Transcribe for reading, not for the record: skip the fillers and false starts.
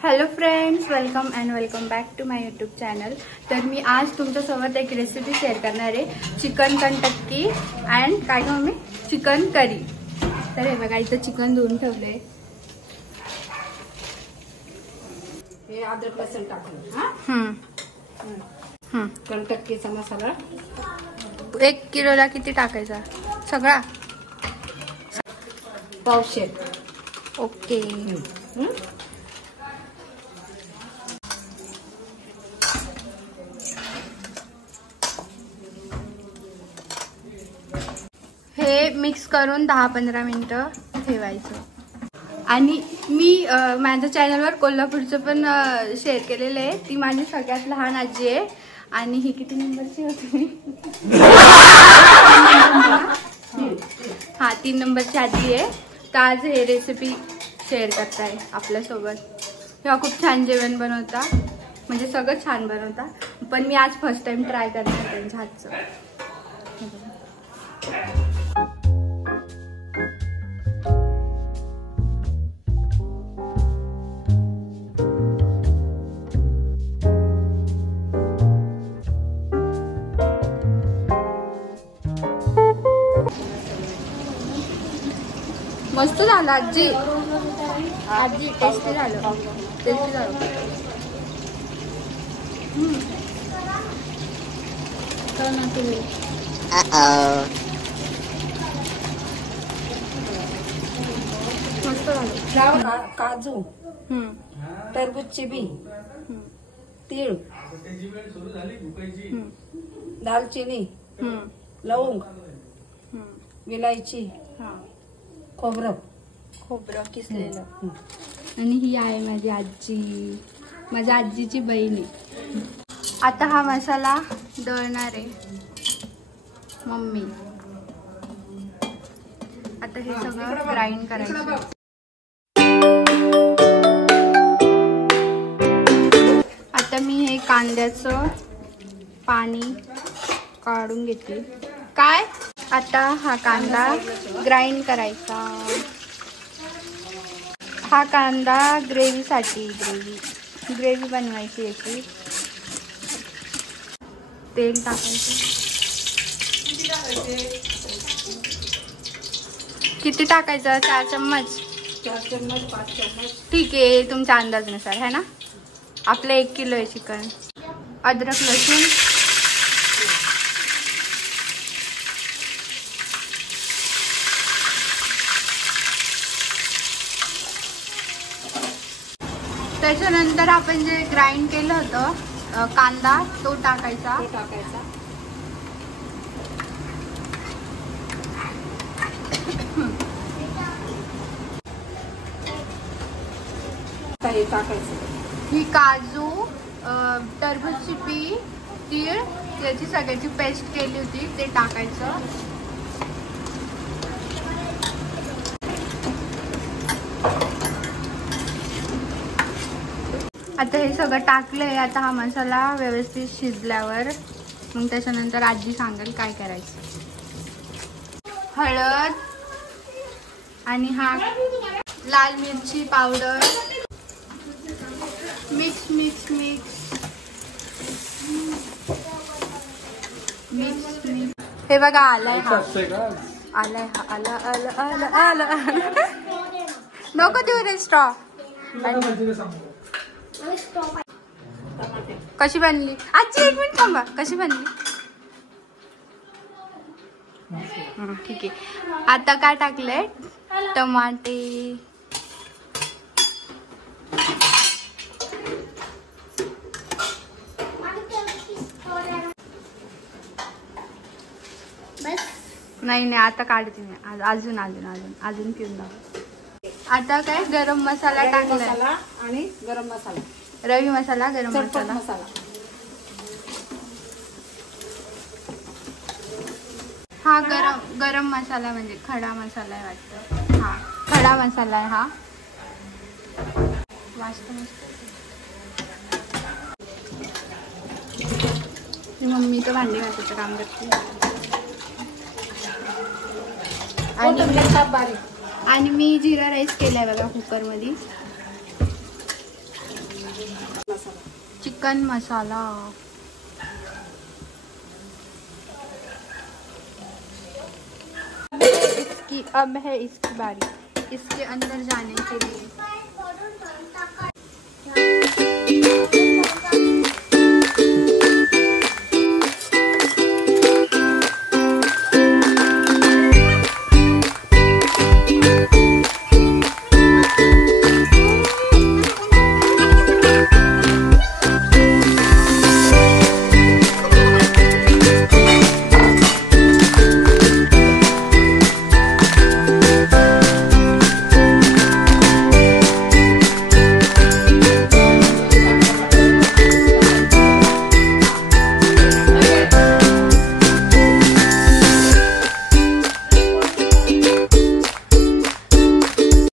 Hello friends, welcome and welcome back to my YouTube channel. तर मी आज तुमच्यासोबत एक रेसिपी शेअर करणार आहे, चिकन कंटक्की अँड काय म्हणू मी चिकन करी। तर हे बघा, इथं चिकन धुवून ठेवलंय। हे अद्रक लसूण टाकलं। कंटक्कीचा मसाला 1 किलोला किती टाकायचा? सगळा पावशेर। ओके। हे मिक्स करून 10-15 मिनिटं ठेवायचं। आणि मी माझ्या चॅनलवर कोल्हापूरचं पण शेअर केलेलं आहे। ती माझी सगळ्यात लहान आजी आहे। आणि ही किती नंबरची होती? हा, 3 नंबरची आजी आहे। तर आज हे रेसिपी शेअर करताय आपल्यासोबत। तेव्हा खूप छान जेवण बनवता, म्हणजे सगळं छान बनवता, पण मी आज फर्स्ट टाइम ट्राय करणार त्यांच्या हातचं। मस्त झालं आजी, आजी टेस्टी झालं, टेस्टी झालं। मस्त झालं। काजू, टरबूजची बी, तीळ, दालचिनी, लवंग, विलायची, खोबरं किसलेलं। आणि ही आहे माझी आजी, माझ्या आजीची बहीण आहे। आता हा मसाला दळणार आहे मम्मी। आता हे सगळं ग्राइंड करायचं। आता मी हे कांद्याचं पाणी काढून घेतली। काय? आता हा कांदा ग्राइंड करायचा। हा कांदा ग्रेव्हीसाठी, ग्रेव्ही बनवायची याची। तेल टाकायचं। किती टाकायचं? 4 चम्मच? 4 चम्मच, 5 चम्मच, ठीक आहे, तुमच्या अंदाजानुसार है ना। आपलं 1 किलो आहे चिकन। अद्रक लसूण, त्याच्यानंतर आपण जे ग्राइंड केलं होतं कांदा, तो टाकायचा। ही काजू, टरबूजची बी, तीळ याची सगळ्याची पेस्ट केली होती, ते टाकायचं। आता हे सगळं टाकलंय। आता हा मसाला व्यवस्थित शिजल्यावर मग त्याच्यानंतर आजी सांगेल काय करायचं। हळद आणि हा लाल मिरची powder, mix mix mix mix mix. हे बघा, आलाय हा, आलाय हा, आला नको देऊ रे स्ट्रॉ। कशी बनली आजी? 1 मिनिट थांबा, कशी बनली? ठीक आहे। आता काय टाकलंय? टमाटे, नाही आता काढते मी, अजून पिऊन दाखव। आता काय गरम मसाला टाकला आणि गरम मसाला, रवी मसाला, गरम मसाला। हा गरम मसाला म्हणजे खडा मसाला आहे वाटतं। हा खडा मसाला आहे हा। वाजतो मस्त। मम्मी तर भांडी घासायचं काम करते। आणि मी जिरा राईस केलाय बघा कुकर मध्ये। मसाला, चिकन मसाला। अब है इसकी बारी इसके अंदर जाने के लिए।